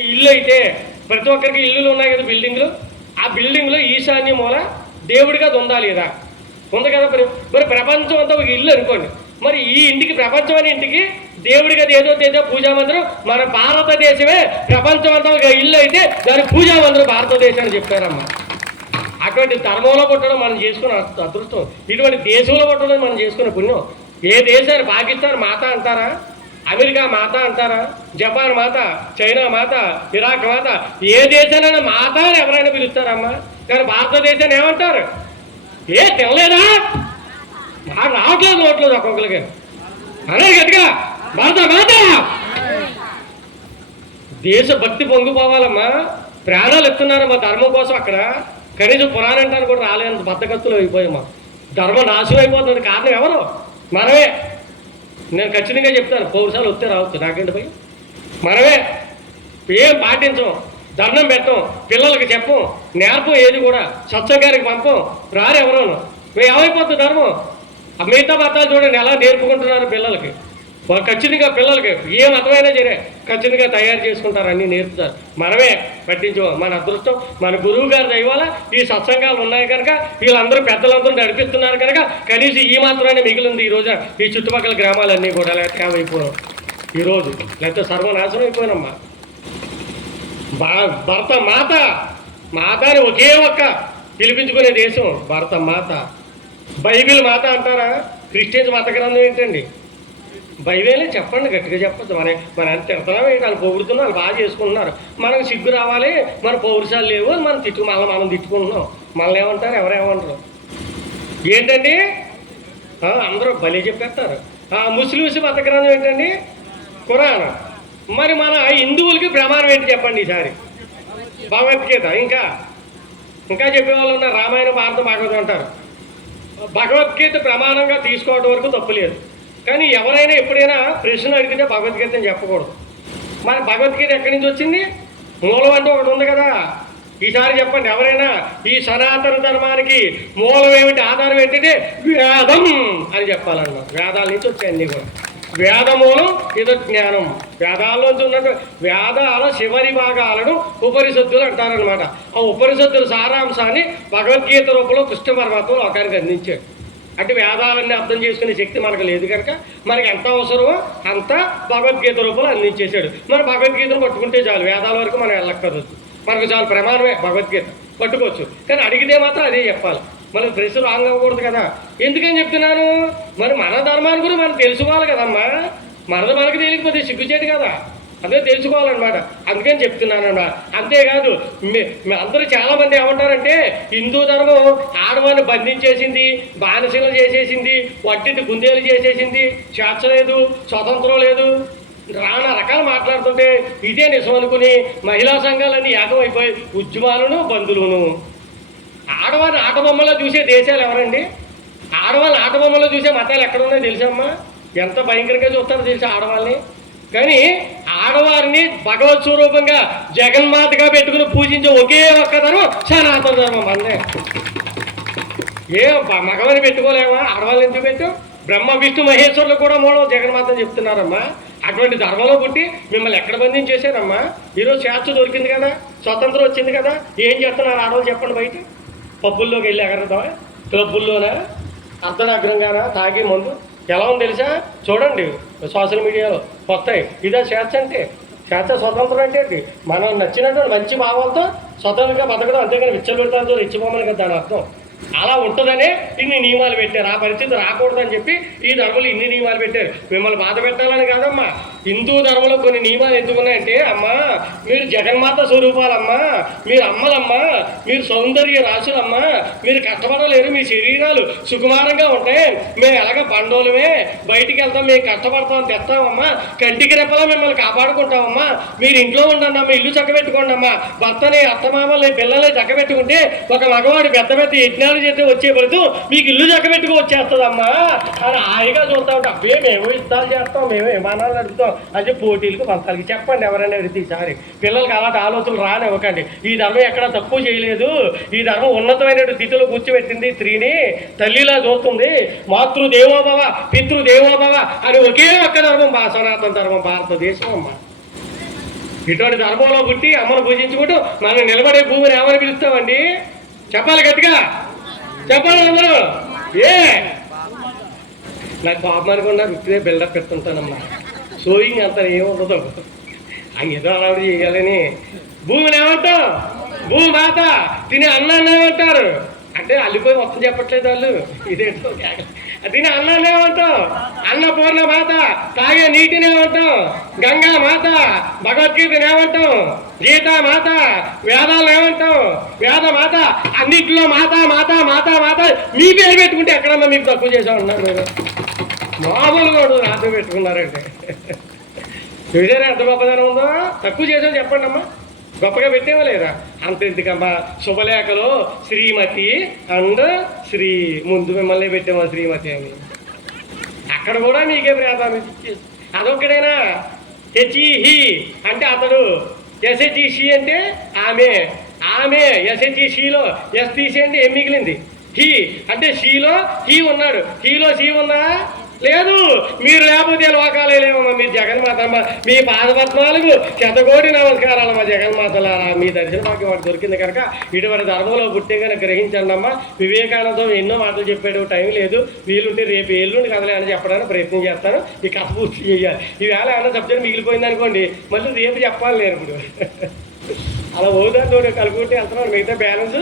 ఇల్లు అయితే ప్రతి ఒక్కరికి ఇల్లులు ఉన్నాయి కదా, బిల్డింగ్లు. ఆ బిల్డింగ్లో ఈశాన్య మూల దేవుడిగా అది ఉందా లేదా? ఉంది కదా. మరి ప్రపంచం అంతా ఒక ఇల్లు అనుకోండి. మరి ఈ ఇంటికి, ప్రపంచం అనే ఇంటికి దేవుడిగా ఏదో పూజా మందిరం. మన భారతదేశమే ప్రపంచం అంతా ఒక ఇల్లు అయితే దాని పూజా మందిరం భారతదేశం అని చెప్పారమ్మా. అటువంటి ధర్మంలో పుట్టడం మనం చేసుకున్న అదృష్టం. ఇటువంటి దేశంలో పుట్టడం మనం చేసుకున్న పుణ్యం. ఏ దేశాన్ని పాకిస్తాన్ మాత అంటారా, అమెరికా మాత అంటారా, జపాన్ మాత, చైనా మాత, ఇరాక్ మాత, ఏ దేశానైనా మాత అని ఎవరైనా పిలుస్తారమ్మా. కానీ భారతదేశాన్ని ఏమంటారు? ఏ తినలేదా? రావట్లేదు, నోట్లేదు ఒక్కొక్కరికి. అనేది గట్టిగా భారత మాత. దేశభక్తి పొంగిపోవాలమ్మా. ప్రాణాలు ఎత్తున్నారమ్మా ధర్మం కోసం. అక్కడ కనీసం పురాణానికి కూడా రాలేనంత బద్దకత్తులు అయిపోయామా. ధర్మం నాశనం అయిపోతుంది. కారణం ఎవరు? మనమే. నేను ఖచ్చితంగా చెప్తాను, పౌరుషాలు వస్తే రావచ్చు, నాకేంటి పోయి. మనమే ఏం పాటించం, దండం పెట్టం, పిల్లలకి చెప్పం, నేర్పం, ఏది కూడా సత్సంగానికి పంపం, రారు ఎవరో. మేము ఏమైపోతుంది ధర్మం? మిగతా మతాలు చూడండి ఎలా నేర్పుకుంటున్నారు పిల్లలకి. ఖచ్చితంగా పిల్లలకి ఏ మతమైనా సరే ఖచ్చితంగా తయారు చేసుకుంటారు, అన్నీ నేర్పుతారు. మనమే పట్టించు. మన అదృష్టం మన గురువు గారి దయవల్ల ఈ సత్సంగాలు ఉన్నాయి కనుక, వీళ్ళందరూ పెద్దలందరూ నడిపిస్తున్నారు కనుక కనీసం ఈ మాత్రమే మిగిలింది ఈరోజు. ఈ చుట్టుపక్కల గ్రామాలన్నీ కూడా లేకపోతే ఏమైపోయాం ఈరోజు, లేకపోతే సర్వనాశనం అయిపోయినమ్మా. భరత మాత, మాతని ఒకే ఒక్క పిలిపించుకునే దేశం భరత మాత. బైబిల్ మాత అంటారా? క్రిస్టియన్స్ మత గ్రంథం ఏంటండి? బైబిలే చెప్పండి, గట్టిగా చెప్పచ్చు. మన ఎంత తిడతాం ఏంటి? వాళ్ళు పొగుడుతున్నాం, వాళ్ళు బాగా చేసుకుంటున్నారు. మనకు సిగ్గు రావాలి, మన పౌరుషాలు లేవు, మనం మనం తిట్టుకుంటున్నాం. మనల్ని ఏమంటారు? ఎవరేమంటారు? ఏంటండి అందరూ భలే చెప్పేస్తారు. ముస్లిమ్స్ మత గ్రంథం ఏంటండి? ఖురాన్. మరి మన హిందువులకి ప్రమాణం ఏంటి చెప్పండి ఈసారి? భగవద్గీత. ఇంకా చెప్పేవాళ్ళు ఉన్నారు, రామాయణం, భారతం, భాగవతం అంటారు. భగవద్గీత ప్రమాణంగా తీసుకోవడం వరకు తప్పు లేదు. కానీ ఎవరైనా ఎప్పుడైనా ప్రశ్న అడిగితే భగవద్గీత అని చెప్పకూడదు. మరి భగవద్గీత ఎక్కడి నుంచి వచ్చింది? మూలం అంటే ఒకటి ఉంది కదా. ఈసారి చెప్పండి ఎవరైనా, ఈ సనాతన ధర్మానికి మూలం ఏమిటి, ఆధారం ఏంటంటే వేదం అని చెప్పాలన్నమాట. వేదాల నుంచి వచ్చాయి అన్నీ కూడా. వేదమూలం ఇది జ్ఞానం. వేదాల్లోంచి ఉన్నట్టు వేదాల చివరి భాగాలను ఉపనిషత్తులు అంటారనమాట. ఆ ఉపనిషత్తుల సారాంశాన్ని భగవద్గీత రూపంలో కృష్ణ పరమాత్మ లోకానికి అందించాడు. అంటే వేదాలన్నీ అర్థం చేసుకునే శక్తి మనకు లేదు కనుక మనకి ఎంత అవసరమో అంత భగవద్గీత రూపంలో అందించేశాడు. మనం భగవద్గీతను పట్టుకుంటే చాలు, వేదాల వరకు మనం వెళ్ళక్కర్లేదు. మనకు చాలా ప్రమాణమే భగవద్గీత, పట్టుకోవచ్చు. కానీ అడిగితే మాత్రం అదే చెప్పాలి. మనం ప్రశ్న రాంగ్ అవ్వకూడదు కదా. ఎందుకని చెప్తున్నాను? మరి మన ధర్మాన్ని కూడా మనం తెలుసుకోవాలి కదమ్మా. మనది మనకు తెలియకపోతే సిగ్గుచేటు కదా, అదే తెలుసుకోవాలన్నమాట. అందుకని చెప్తున్నాను అన్నమాట. అంతేకాదు అందరూ చాలామంది ఏమంటారంటే హిందూ ధర్మం ఆడవాళ్ళని బంధించేసింది, బానిసలు చేసేసింది, వడ్డింటి గుందేలు చేసేసింది, స్వేచ్ఛ లేదు, స్వతంత్రం లేదు, రానా రకాలు మాట్లాడుతుంటే ఇదే నిజం అనుకుని మహిళా సంఘాలన్నీ ఏకమైపోయి ఉద్యమాలను, బంధువులను. ఆడవారిని ఆటబొమ్మలో చూసే దేశాలు ఎవరండి? ఆడవాళ్ళని ఆటబొమ్మలో చూసే మతాలు ఎక్కడున్నాయో తెలుసమ్మా. ఎంత భయంకరంగా చూస్తారో తెలుసా ఆడవాళ్ళని. కానీ ఆడవారిని భగవత్ స్వరూపంగా జగన్మాతగా పెట్టుకుని పూజించే ఒకే ఒక్క ధర్మం సనాతన ధర్మం. అన్నే మగవారిని పెట్టుకోలేమా? ఆడవాళ్ళని ఎందుకు పెట్టాం? బ్రహ్మ విష్ణు మహేశ్వరులు కూడా మూలం జగన్మాత చెప్తున్నారమ్మా. అటువంటి ధర్మంలో పుట్టి మిమ్మల్ని ఎక్కడ బంధించేశారమ్మా? ఈరోజు స్వేచ్ఛ దొరికింది కదా, స్వతంత్రం వచ్చింది కదా, ఏం చేస్తున్నారు ఆడవాళ్ళు చెప్పండి? బయట పబ్బుల్లోకి వెళ్ళి ఎగరదామా? క్లబ్బుల్లోనా, అర్ధనగ్రంగానా తాగి మందు ఎలా ఉంది తెలుసా? చూడండి సోషల్ మీడియాలో వస్తాయి. ఇదే స్వేచ్ఛ అంటే. స్వేచ్ఛ స్వతంత్రం అంటే మనం నచ్చినట్టు మంచి భావాలతో స్వతంత్రంగా బతకడం, అంతేగాని విచ్చలవిడతాలతో రెచ్చిపోమని కదా దాని అర్థం. అలా ఉంటుందనే ఇన్ని నియమాలు పెట్టారు. ఆ పరిస్థితి రాకూడదని చెప్పి ఈ ధర్మంలో ఇన్ని నియమాలు పెట్టారు. మిమ్మల్ని బాధ పెట్టాలని కాదమ్మా. హిందూ ధర్మంలో కొన్ని నియమాలు ఎందుకున్నాయంటే, అమ్మా మీరు జగన్మాత స్వరూపాలమ్మా, మీరు అమ్మలమ్మా, మీరు సౌందర్య రాశులమ్మా, మీరు కష్టపడలేరు, మీ శరీరాలు సుకుమారంగా ఉంటాయి, మేము ఎలాగ బండోలమే, బయటికి వెళ్తాం, మేము కష్టపడతాం, తెస్తామమ్మా, కంటికి రెప్పలా మిమ్మల్ని కాపాడుకుంటామమ్మా, మీరు ఇంట్లో ఉండండి అమ్మా, ఇల్లు చక్కబెట్టుకోండి అమ్మా, భర్తని, అత్తమామల్ని, పిల్లల్ని చక్కబెట్టుకుంటే ఒక మగవాడు పెద్ద పెద్ద యజ్ఞాలు చేస్తే వచ్చే పడుతూ మీకు ఇల్లు చక్కబెట్టుకు వచ్చేస్తుందమ్మా అని హాయిగా చూస్తా ఉంటాం. అబ్బే మేము యుద్ధాలు చేస్తాం, మేము విమానాలు నడుపుతాం అంటే పోటీలకు పంతాలకి. చెప్పండి ఎవరైనా అడిగితే ఈసారి పిల్లలకి అలాంటి ఆలోచనలు రానివ్వకండి. ఈ ధర్మం ఎక్కడ తక్కువ చేయలేదు. ఈ ధర్మం ఉన్నతమైన స్థితిలో కూర్చోబెట్టింది. స్త్రీని తల్లిలా చూస్తుంది. మాతృదేవోభవ, పితృదేవోభవ అని ఒకే ఒక్క ధర్మం సనాతన ధర్మం భారతదేశం అమ్మా. ఇటువంటి ధర్మంలో పుట్టి అమ్మను పూజించుకుంటూ మనం నిలబడే భూమిని ఏమని పిలుస్తామండి? చెప్పాలి గట్టిగా, చెప్పాలి అందరూ. ఏ నాకు పాపం అనుకున్నా వృత్తిదే బిల్డప్ పెడుతుంటానమ్మా, షోయింగ్ అంత ఏముండదు, ఏదో అలవాటు చేయాలని. భూమిని ఏమంటాం? భూమాత. తినే అన్నాన్ని ఏమంటారు అంటే అల్లిపోయి మొత్తం చెప్పట్లేదు వాళ్ళు, ఇదేంటో తినే అన్నాన్ని ఏమంటాం? అన్నపూర్ణ మాత. తాగే నీటిని ఏమంటాం? గంగా మాత. భగవద్గీతని ఏమంటాం? గీతా మాత. వేదాలను ఏమంటాం? వేద మాత. అన్నింటిలో మాత మాత మాత మాత. మీ పేరు పెట్టుకుంటే ఎక్కడన్నా మీకు తక్కువ చేసామన్నారు మీరు. మామూలుగా రాత్రి పెట్టుకున్నారంటే చూసారా ఎంత గొప్పదనం ఉందో. తక్కువ చేసాం చెప్పండి అమ్మా, గొప్పగా పెట్టేవా లేదా? అంత ఎందుకమ్మా, శుభలేఖలో శ్రీమతి అండ్ శ్రీ ముందు మిమ్మల్ని పెట్టామా శ్రీమతి అని. అక్కడ కూడా మీకే ప్రాధాన్యత ఇచ్చేది. అదొక్కడైనా హెచ్ఈహి అంటే అతడు, ఎస్హెచ్ఈసి అంటే ఆమె, ఆమె ఎస్హెచ్ఈసిలో ఎస్ తీసేయండి ఏం మిగిలింది? హీ అంటే షీలో హీ ఉన్నాడు. హీలో షీ ఉందా? లేదు. మీరు లేకపోతే లోకాలే లేవమ్మా. మీరు జగన్మాతమ్మ, మీ పాదపద్మాలకు శతకోటి నమస్కారాలమ్మా జగన్మాతలారా. మీ దర్శన భాగ్యం వాడు దొరికింది కనుక ఇటువంటి ధర్మంలో పుట్టే కనుక గ్రహించండి అమ్మా. వివేకానందం ఎన్నో మాటలు చెప్పాడు, టైం లేదు, వీలుంటే రేపు ఎల్లుండి కదలే అని చెప్పడానికి ప్రయత్నం చేస్తాను. ఈ కథ పూర్తి చేయాలి. ఈవేళ ఏమన్నా సబ్జెక్ట్ మిగిలిపోయింది అనుకోండి, మళ్ళీ రేపు చెప్పాలి నేను ఇప్పుడు. అలా ఓదాతో కలుపుకుంటే వెళ్తున్నాను. మిగతా బ్యాలెన్స్